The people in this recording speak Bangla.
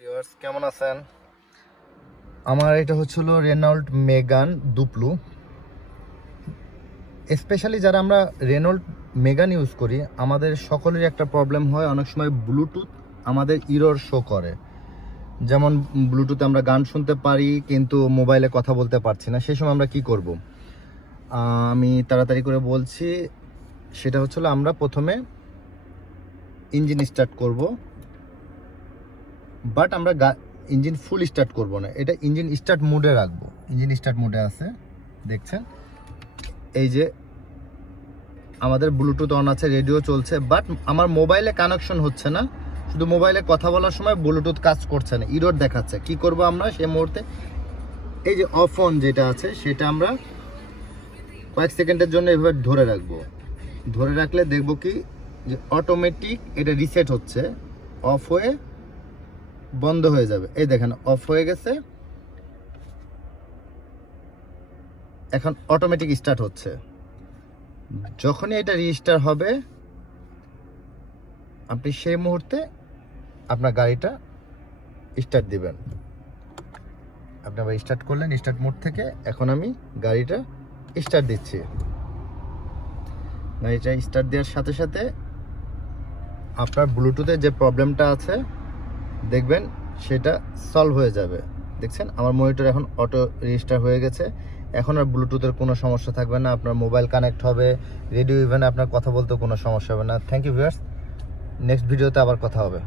ভিউয়ার্স কেমন আছেন? আমার এটা হচ্ছিল রেনল্ট মেগান দুপ্লু। স্পেশালি যারা আমরা রেনল্ট মেগান ইউজ করি, আমাদের সকলেরই একটা প্রবলেম হয়, অনেক সময় ব্লুটুথ আমাদের ইরর শো করে। যেমন ব্লুটুথে আমরা গান শুনতে পারি কিন্তু মোবাইলে কথা বলতে পারছি না। সেই সময় আমরা কি করব? আমি তাড়াতাড়ি করে বলছি। সেটা হচ্ছিল আমরা প্রথমে ইঞ্জিন স্টার্ট করব, বাট আমরা ইঞ্জিন ফুল স্টার্ট করব না, এটা ইঞ্জিন স্টার্ট মোডে রাখবো। ইঞ্জিন স্টার্ট মোডে আছে, দেখছেন এই যে আমাদের ব্লুটুথ অন আছে, রেডিও চলছে, বাট আমার মোবাইলে কানেকশন হচ্ছে না। শুধু মোবাইলে কথা বলার সময় ব্লুটুথ কাজ করছে না, ইরর দেখাচ্ছে। কি করব আমরা সেই মুহূর্তে? এই যে অফ অন যেটা আছে সেটা আমরা কয়েক সেকেন্ডের জন্য এভাবে ধরে রাখবো। ধরে রাখলে দেখব কি যে অটোমেটিক এটা রিসেট হচ্ছে, অফ হয়ে বন্ধ হয়ে যাবে। এই দেখেন অফ হয়ে গেছে, এখন অটোমেটিক স্টার্ট হচ্ছে। যখনই এটা রিস্টার্ট হবে আপনি সেই মুহূর্তে আপনার গাড়িটা স্টার্ট দিবেন। আপনি আবার স্টার্ট করলেন স্টার্ট মোড থেকে। এখন আমি গাড়িটা স্টার্ট দিচ্ছি। গাড়িটা স্টার্ট দেওয়ার সাথে সাথে আপনার ব্লুটুথের যে প্রবলেমটা আছে দেখবেন সেটা সলভ হয়ে যাবে। দেখছেন আমার মনিটর এখন অটো রেজিস্টার হয়ে গেছে। এখন আর ব্লুটুথের কোনো সমস্যা থাকবে না, আপনার মোবাইল কানেক্ট হবে, রেডিও ইভেন আপনার কথা বলতে কোনো সমস্যা হবে না। থ্যাংক ইউ ভিউয়ার্স, নেক্সট ভিডিওতে আবার কথা হবে।